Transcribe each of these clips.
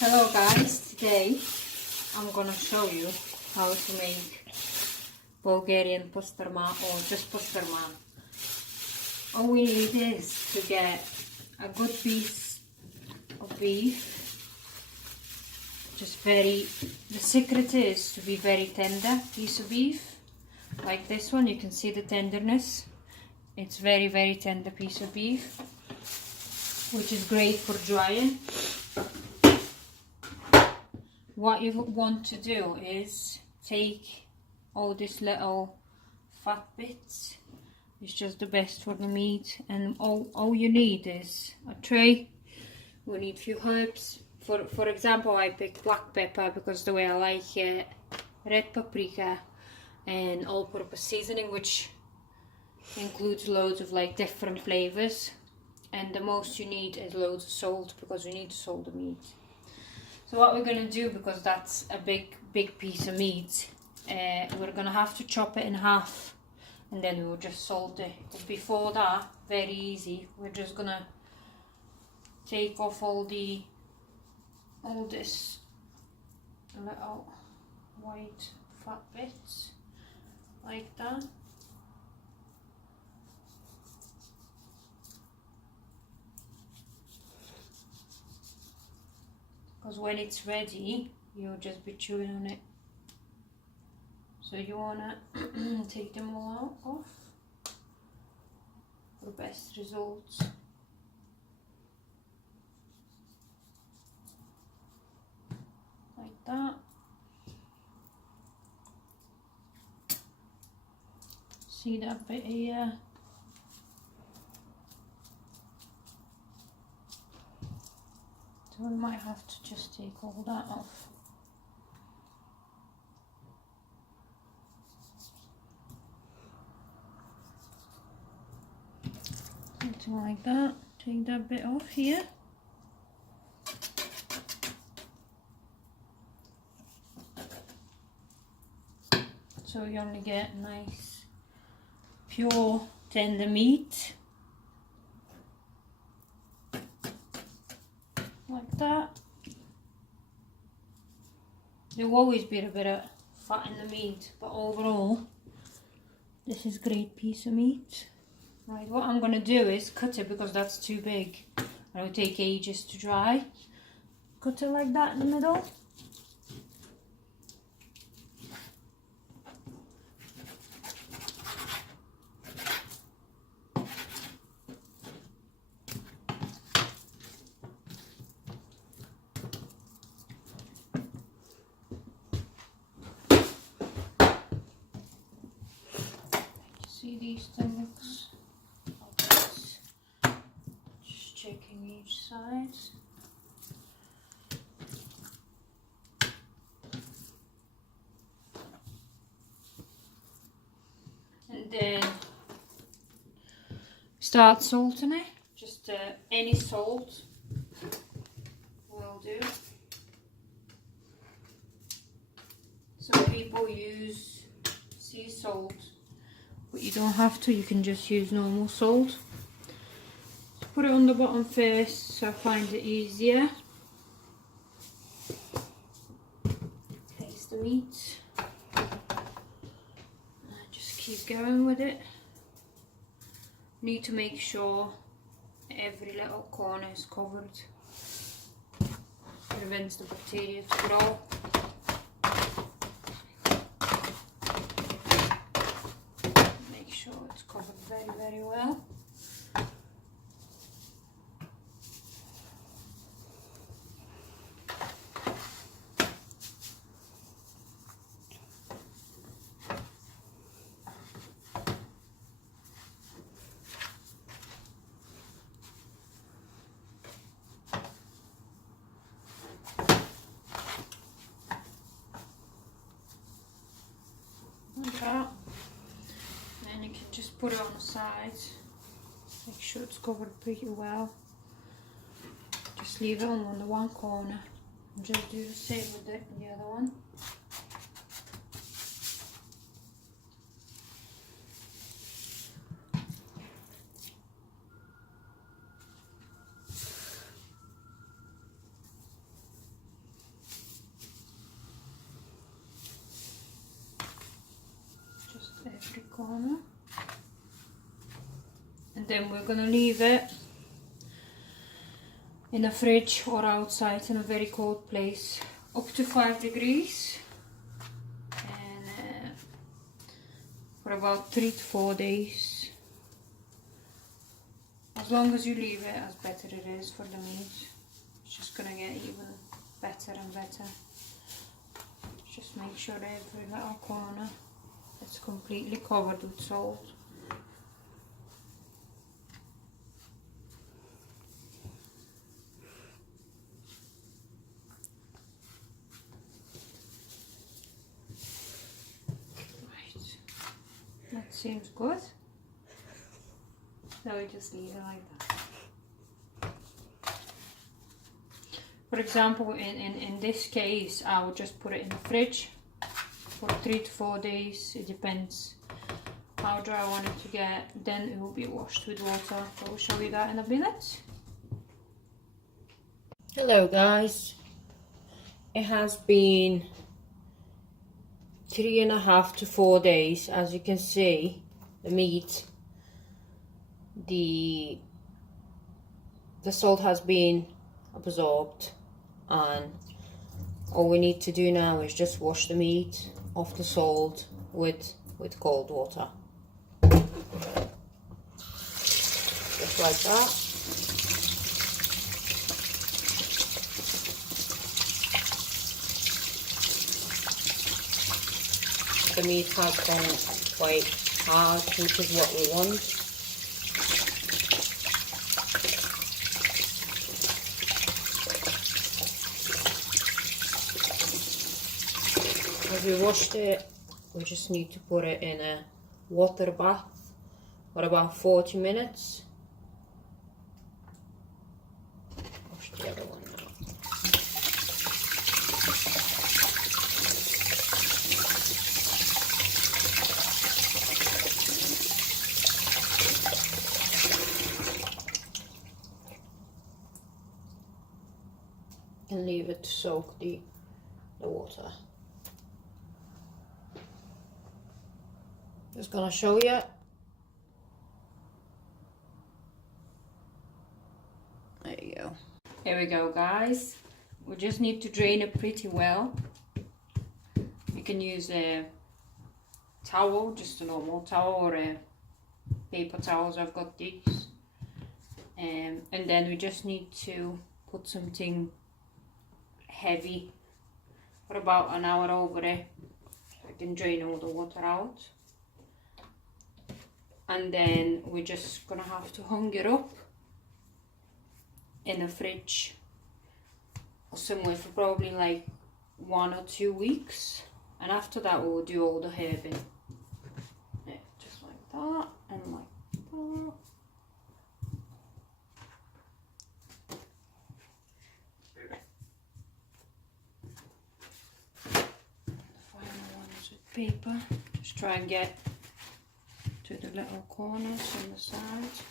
Hello guys, today I'm gonna show you how to make Bulgarian pasturma or just pasturma. All we need is to get a good piece of beef, the secret is to be very tender piece of beef, like this one. You can see the tenderness. It's very tender piece of beef, which is great for drying. What you want to do is take all these little fat bits. It's just the best for the meat, and all you need is a tray. We need a few herbs. For example, I picked black pepper because the way I like it, red paprika, and all-purpose seasoning, which includes loads of like different flavors. And the most you need is loads of salt, because we need to salt the meat. So what we're going to do, because that's a big piece of meat, we're going to have to chop it in half, and then we'll just salt it. But before that, very easy, we're just going to take off all this little white fat bits, like that. Because when it's ready, you'll just be chewing on it. So you wanna take them all off for best results. Like that. See that bit here? So we might have to just take all that off. Something like that. Take that bit off here. So you only get nice, pure, tender meat. Like that. There will always be a bit of fat in the meat, but overall this is a great piece of meat. Right, what I'm going to do is cut it, because that's too big and it will take ages to dry. Cut it like that in the middle. See these things? Just checking each side. And then start salting it. Just any salt will do. Some people use sea salt, but you don't have to. You can just use normal salt. Put it on the bottom first, so I find it easier. Place the meat. Just keep going with it. Need to make sure every little corner is covered. Prevents the bacteria to grow. Make sure it's covered very well. Like that. Then you can just put it on the side. Make sure it's covered pretty well. Just leave it on the one corner and just do the same with the other one. corner. And then we're gonna leave it in a fridge or outside in a very cold place up to 5 degrees and for about 3 to 4 days. As long as you leave it, as better it is for the meat. It's just gonna get even better and better. Just make sure every little corner is completely covered with salt. That seems good. So we just leave it like that. For example, in this case, I would just put it in the fridge for 3 to 4 days. It depends how dry I want it to get. Then it will be washed with water. I will show you that in a minute. Hello guys. It has been 3.5 to 4 days. As you can see, the meat, the salt has been absorbed, and all we need to do now is just wash the meat off the salt with cold water, just like that. The meat has gone quite hard, which is what we want. As we washed it, we just need to put it in a water bath for about 40 minutes. Wash the other one now. And leave it to soak the water. Just gonna show you. There you go. Here we go, guys. We just need to drain it pretty well. You can use a towel, just a normal towel, or a paper towels. I've got these. And then we just need to put something heavy for about an hour over it, so I can drain all the water out. And then we're just gonna have to hang it up in the fridge or somewhere for probably like 1 or 2 weeks, and after that we'll do all the herbing. Yeah, just like that and like that. Paper, just try and get to the little corners on the sides.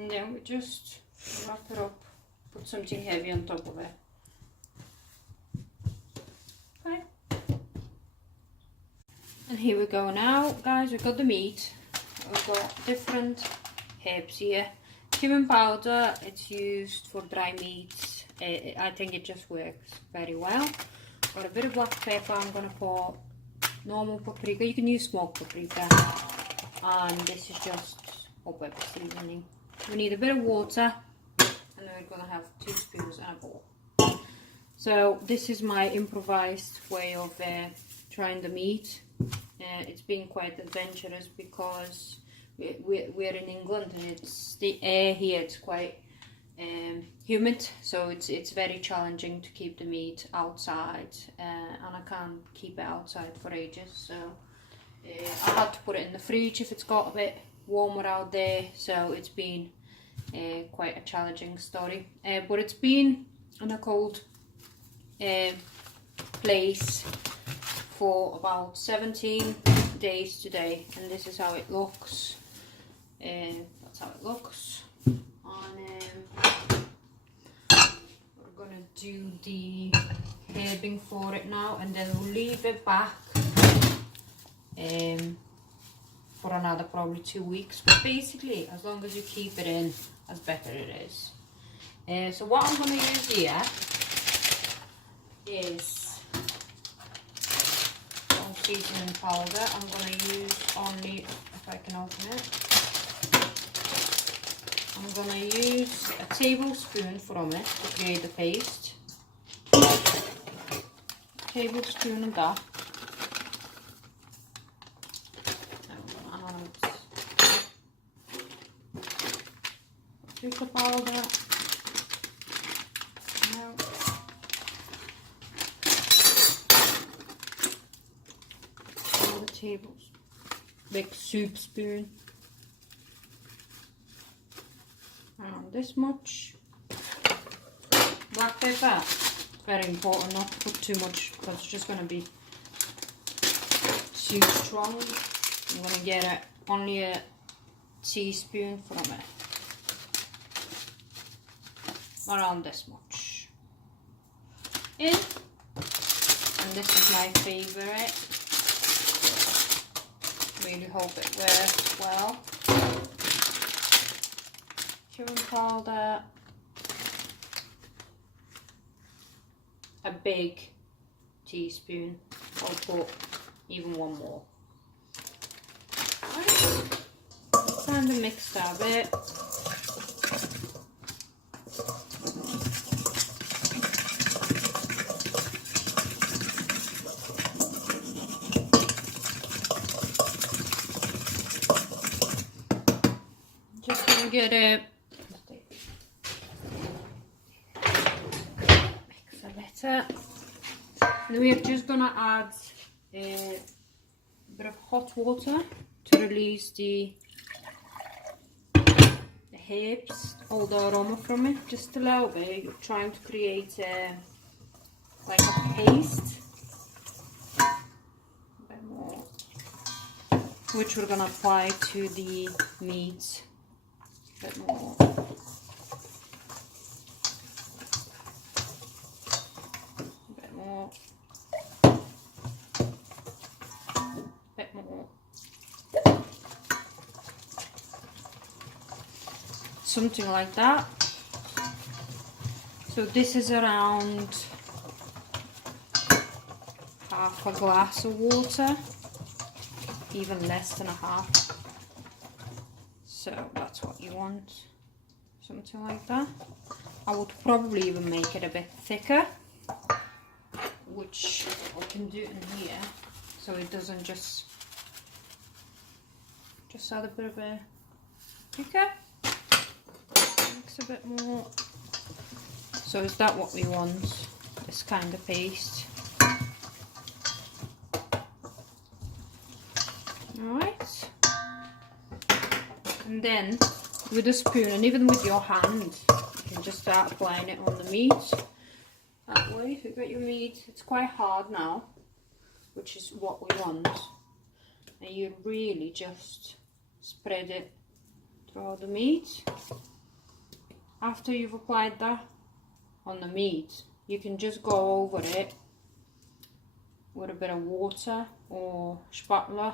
And then we just wrap it up, put something heavy on top of it. Okay. And here we go now, guys. We've got the meat. We've got different herbs here. Cumin powder, it's used for dry meats. I think it just works very well. Got a bit of black pepper. I'm gonna put normal paprika. You can use smoked paprika. And this is just hot pepper seasoning. We need a bit of water, and then we're gonna have 2 spoons and a bowl. So this is my improvised way of trying the meat. It's been quite adventurous because we're in England, and it's the air here. It's quite humid, so it's very challenging to keep the meat outside, and I can't keep it outside for ages. So I had to put it in the fridge if it's got a bit warmer out there, so it's been quite a challenging story. But it's been in a cold place for about 17 days today, and this is how it looks. That's how it looks. And we're gonna do the herbing for it now, and then we'll leave it back for another probably 2 weeks. But basically, as long as you keep it in, as better it is. So what I'm going to use here is some seasoning powder. I'm going to use only, if I can open it, I'm going to use a tablespoon from it to create the paste. A tablespoon of that. Paprika powder. No. All the tables. Big soup spoon. Around this much. Black pepper. Very important not to put too much because it's just going to be too strong. I'm going to get only a teaspoon from it. Around this much in, and this is my favorite. Really hope it works well. Cumin powder, a big teaspoon. I'll put even one more. Right. Kind of mix that a bit. Get it, mix a better. And we're just gonna add a bit of hot water to release the herbs, all the aroma from it, just a little bit. You're trying to create like a paste, a bit more, which we're gonna apply to the meat. A bit more. A bit more. A bit more. Something like that. So this is around half a glass of water, even less than a half. So that's what you want, something like that. I would probably even make it a bit thicker, which I can do in here, so it doesn't just add a bit of a thicker, mix a bit more. So is that what we want? This kind of paste. Alright. And then with a spoon, and even with your hand, you can just start applying it on the meat. That way, if you've got your meat, it's quite hard now, which is what we want. And you really just spread it throughout the meat. After you've applied that on the meat, you can just go over it with a bit of water or spatula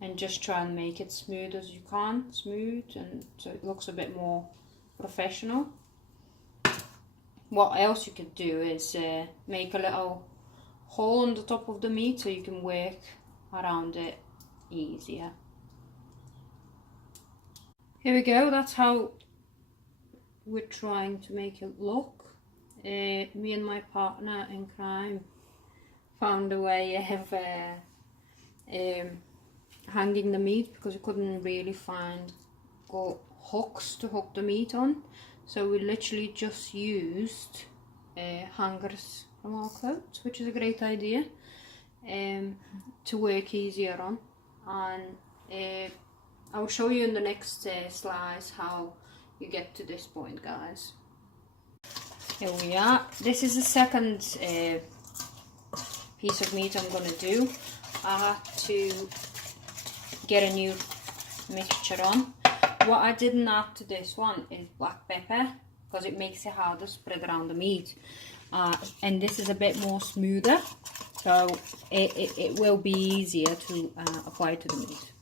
and just try and make it smooth as you can, and so it looks a bit more professional. What else you could do is make a little hole on the top of the meat so you can work around it easier. Here we go, that's how we're trying to make it look. Me and my partner in crime found a way of hanging the meat because we couldn't really find hooks to hook the meat on, so we literally just used hangers from our clothes, which is a great idea, to work easier on. And I'll show you in the next slice how you get to this point, guys. Here we are. This is the second piece of meat I'm gonna do. I had to get a new mixture on. What I didn't add to this one is black pepper, because it makes it harder to spread around the meat. And this is a bit more smoother, so it will be easier to apply to the meat.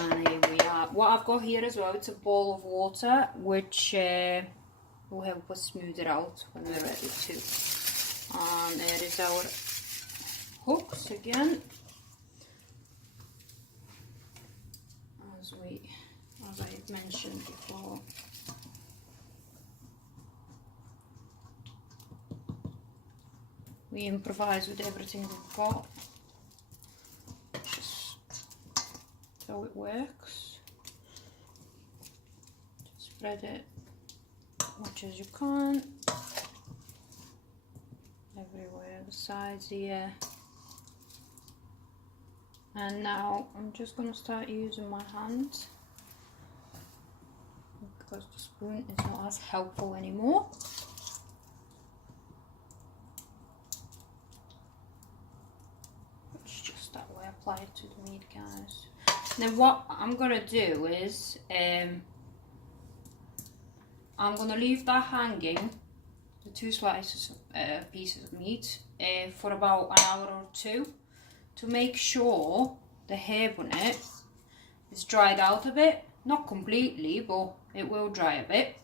And here we are. What I've got here as well, it's a bowl of water, which will help us smooth it out when we're ready to. And there is our hooks again. As I mentioned before. We improvise with everything we've got. Just so it works. Just spread it as much as you can. Everywhere, the sides here. And now I'm just going to start using my hands, because the spoon is not as helpful anymore. It's just that way, apply it to the meat, guys. Now what I'm going to do is I'm going to leave that hanging, the two slices of pieces of meat, for about an hour or two, to make sure the herb on it is dried out a bit. Not completely, but it will dry a bit.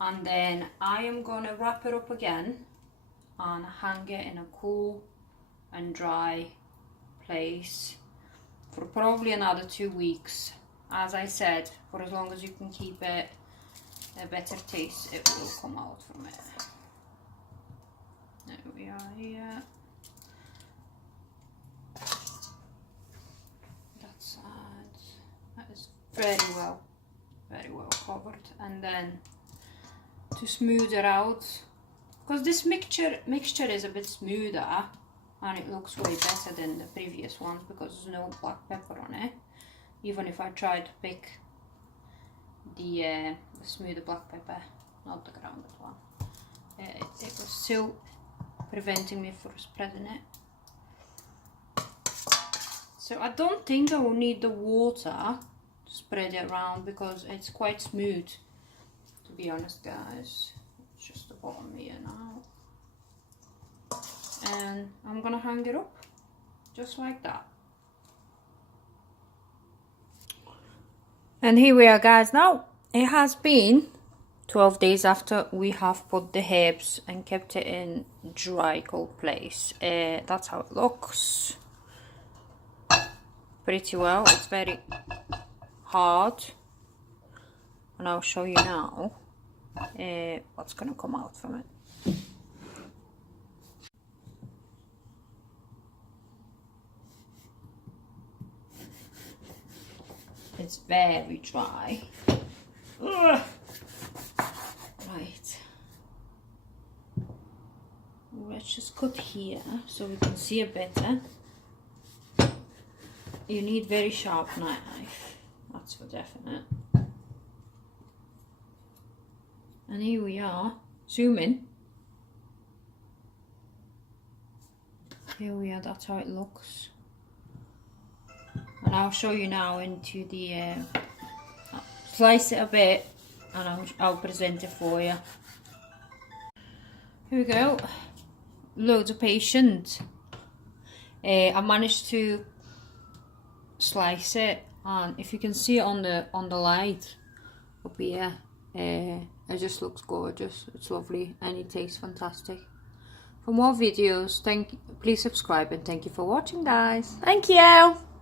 And then I am going to wrap it up again and hang it in a cool and dry place for probably another 2 weeks. As I said, for as long as you can keep it a better taste, it will come out from it. There we are here. That side, that is very well covered. And then to smooth it out, because this mixture is a bit smoother and it looks way better than the previous ones, because there's no black pepper on it. Even if I try to pick the smoother black pepper, not the grounded one, it was still preventing me from spreading it. So I don't think I will need the water to spread it around, because it's quite smooth, to be honest, guys. It's just the bottom here now. And I'm gonna hang it up just like that. And here we are, guys. Now it has been 12 days after we have put the herbs and kept it in dry, cold place. That's how it looks. Pretty well. It's very hard, and I'll show you now what's gonna come out from it. It's very dry. Ugh. Right. Let's just cut here so we can see it better. You need very sharp knife, that's for definite. And here we are. Zoom in. Here we are, that's how it looks. And I'll show you now into the slice it a bit, and I'll present it for you. Here we go. Loads of patience. I managed to slice it, and if you can see it on the light up here, it just looks gorgeous. It's lovely and it tastes fantastic. For more videos, please subscribe, and thank you for watching, guys. Thank you.